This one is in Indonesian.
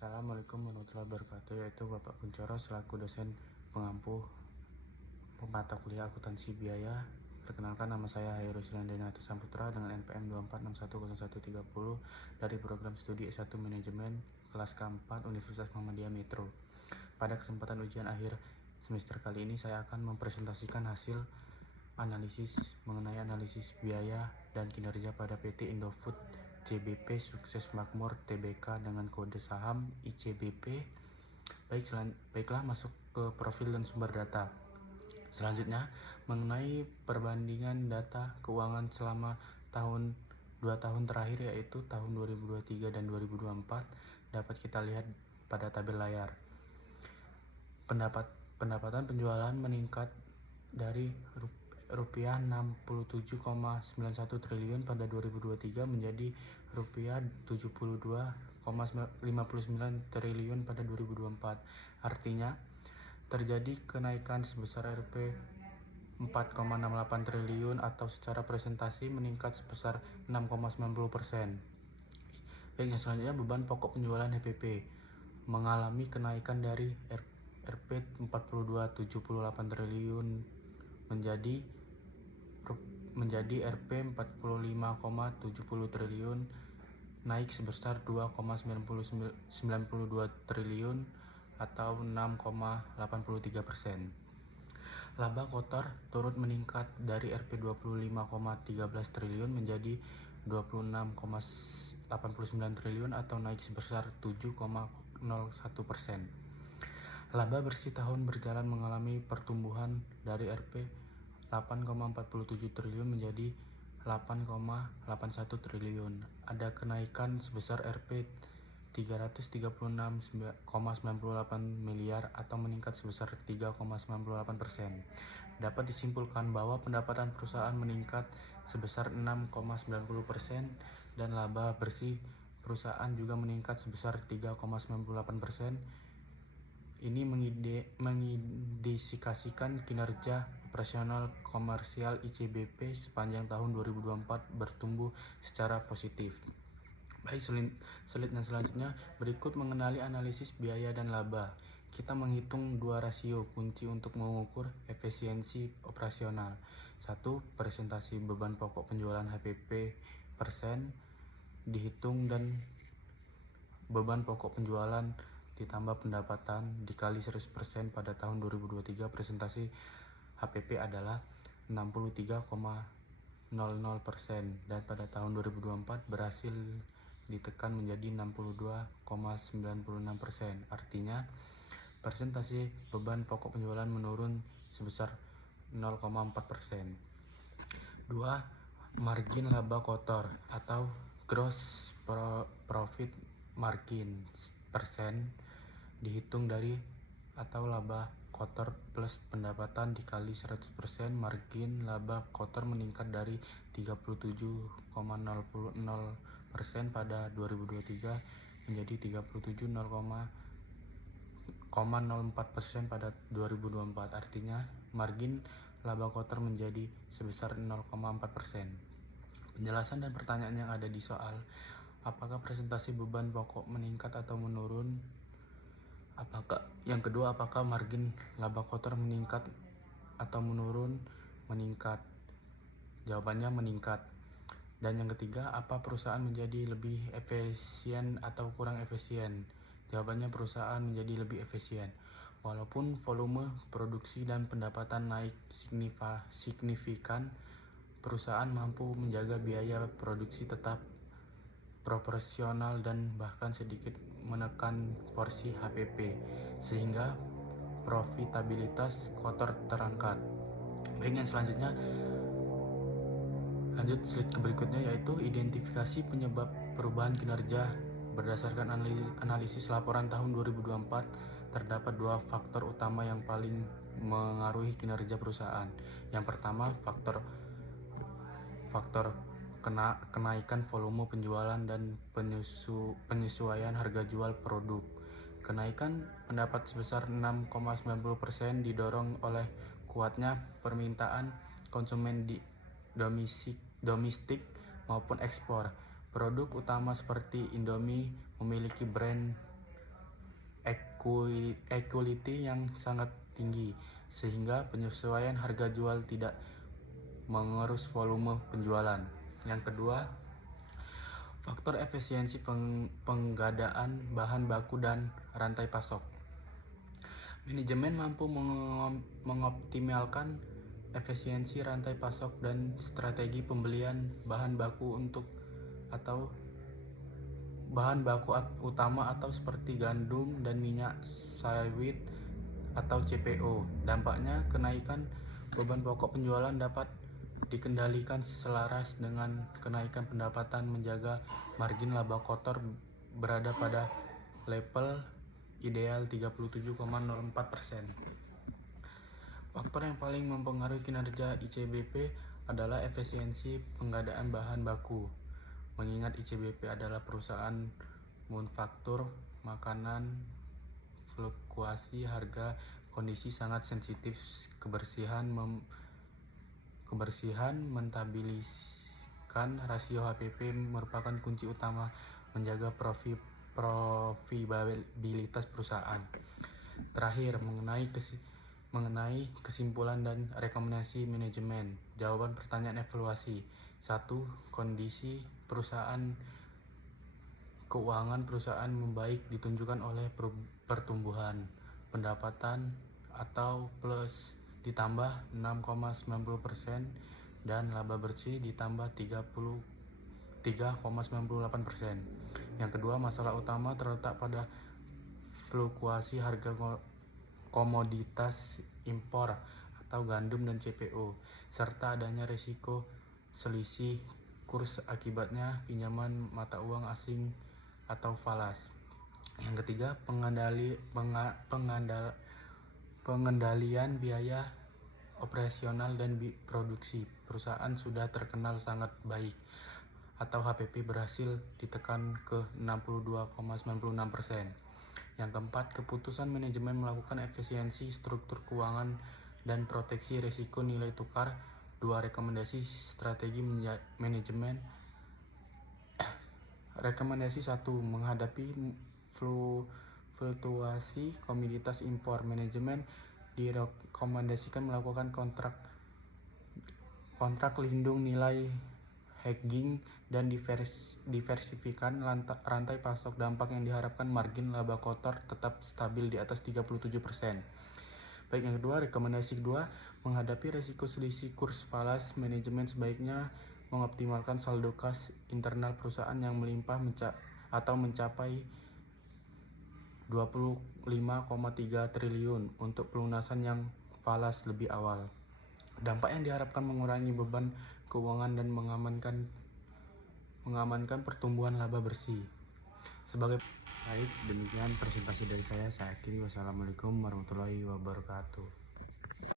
Assalamualaikum warahmatullahi wabarakatuh, yaitu Bapak Kuncoro selaku dosen pengampu mata kuliah akuntansi biaya. Perkenalkan, nama saya Hairul Silandena Saputra dengan NPM 24610130 dari program studi S1 Manajemen kelas keempat Universitas Muhammadiyah Metro. Pada kesempatan ujian akhir semester kali ini saya akan mempresentasikan hasil analisis mengenai analisis biaya dan kinerja pada PT Indofood CBP Sukses Makmur Tbk dengan kode saham ICBP. Baiklah, masuk ke profil dan sumber data. Selanjutnya, mengenai perbandingan data keuangan selama 2 tahun terakhir, yaitu tahun 2023 dan 2024, dapat kita lihat pada tabel layar. Pendapatan penjualan meningkat dari rupiah 67,91 triliun pada 2023 menjadi rupiah 72,59 triliun pada 2024. Artinya, terjadi kenaikan sebesar Rp 4,68 triliun atau secara presentasi meningkat sebesar 6,90%. Baik, selanjutnya beban pokok penjualan HPP mengalami kenaikan dari Rp 42,78 triliun menjadi Rp 45,70 triliun, naik sebesar 2,92 triliun atau 6,83%. Laba kotor turut meningkat dari Rp 25,13 triliun menjadi 26,89 triliun atau naik sebesar 7,01%. Laba bersih tahun berjalan mengalami pertumbuhan dari Rp 8,47 triliun menjadi 8,81 triliun. Ada kenaikan sebesar Rp 336,98 miliar atau meningkat sebesar 3,98%. Dapat disimpulkan bahwa pendapatan perusahaan meningkat sebesar 6,90% dan laba bersih perusahaan juga meningkat sebesar 3,98%. Ini mengindikasikan kinerja operasional komersial ICBP sepanjang tahun 2024 bertumbuh secara positif. Baik, selanjutnya berikut mengenali analisis biaya dan laba. Kita menghitung dua rasio kunci untuk mengukur efisiensi operasional. 1. Presentasi beban pokok penjualan HPP persen dihitung dan beban pokok penjualan ditambah pendapatan dikali 100% pada tahun 2023. Presentasi HPP adalah 63,00% dan pada tahun 2024 berhasil ditekan menjadi 62,96%. Artinya, presentasi beban pokok penjualan menurun sebesar 0,4%. 2. Margin laba kotor atau gross profit margin persen dihitung dari atau laba kotor plus pendapatan dikali 100%. Margin laba kotor meningkat dari 37,00% pada 2023 menjadi 37,04% pada 2024. Artinya, margin laba kotor menjadi sebesar 0,4%. Penjelasan dan pertanyaan yang ada di soal: apakah presentasi beban pokok meningkat atau menurun? Yang kedua, apakah margin laba kotor meningkat atau menurun? Meningkat. Jawabannya meningkat. Dan yang ketiga, apa perusahaan menjadi lebih efisien atau kurang efisien? Jawabannya perusahaan menjadi lebih efisien. Walaupun volume produksi dan pendapatan naik signifikan, perusahaan mampu menjaga biaya produksi tetap proporsional dan bahkan sedikit menekan porsi HPP sehingga profitabilitas kotor terangkat. Baik, yang selanjutnya lanjut slide ke berikutnya, yaitu identifikasi penyebab perubahan kinerja. Berdasarkan analisis laporan tahun 2024, terdapat dua faktor utama yang paling mengaruhi kinerja perusahaan. Yang pertama, faktor kenaikan volume penjualan dan penyesuaian harga jual produk. Kenaikan pendapat sebesar 6,90% didorong oleh kuatnya permintaan konsumen di domestik maupun ekspor. Produk utama seperti Indomie memiliki brand equity yang sangat tinggi, sehingga penyesuaian harga jual tidak mengerus volume penjualan. Yang kedua, faktor efisiensi penggadaan bahan baku dan rantai pasok. Manajemen mampu mengoptimalkan efisiensi rantai pasok dan strategi pembelian bahan baku atau bahan baku utama atau seperti gandum dan minyak sawit atau CPO. Dampaknya, kenaikan beban pokok penjualan dapat dikendalikan selaras dengan kenaikan pendapatan, menjaga margin laba kotor berada pada level ideal 37,04%. Faktor yang paling mempengaruhi kinerja ICBP adalah efisiensi penggadaan bahan baku. Mengingat ICBP adalah perusahaan manufaktur makanan, fluktuasi harga kondisi sangat sensitif, kebersihan menstabiliskan rasio HPP merupakan kunci utama menjaga profitabilitas perusahaan. Terakhir, mengenai kesimpulan dan rekomendasi manajemen. Jawaban pertanyaan evaluasi. 1. Kondisi keuangan perusahaan membaik ditunjukkan oleh pertumbuhan pendapatan atau plus ditambah 6,90% dan laba bersih ditambah 3,98%. Yang kedua, masalah utama terletak pada fluktuasi harga komoditas impor atau gandum dan CPO, serta adanya risiko selisih kurs akibatnya pinjaman mata uang asing atau falas. Yang ketiga, pengendalian biaya operasional dan produksi perusahaan sudah terkenal sangat baik, atau HPP berhasil ditekan ke 62,96%. Yang keempat, keputusan manajemen melakukan efisiensi struktur keuangan dan proteksi risiko nilai tukar. 2. Rekomendasi strategi manajemen. Rekomendasi 1. Menghadapi fluktuasi komoditas impor, manajemen direkomendasikan melakukan kontrak lindung nilai, hedging, dan diversifikasi rantai pasok. Dampak yang diharapkan margin laba kotor tetap stabil di atas 37%. Baik, yang kedua, rekomendasi kedua, menghadapi risiko selisih kurs falas, manajemen sebaiknya mengoptimalkan saldo kas internal perusahaan yang melimpah atau mencapai 25,3 triliun untuk pelunasan yang falas lebih awal. Dampak yang diharapkan mengurangi beban keuangan dan mengamankan pertumbuhan laba bersih. Baik, demikian presentasi dari saya. Saya akhiri. Wassalamualaikum warahmatullahi wabarakatuh.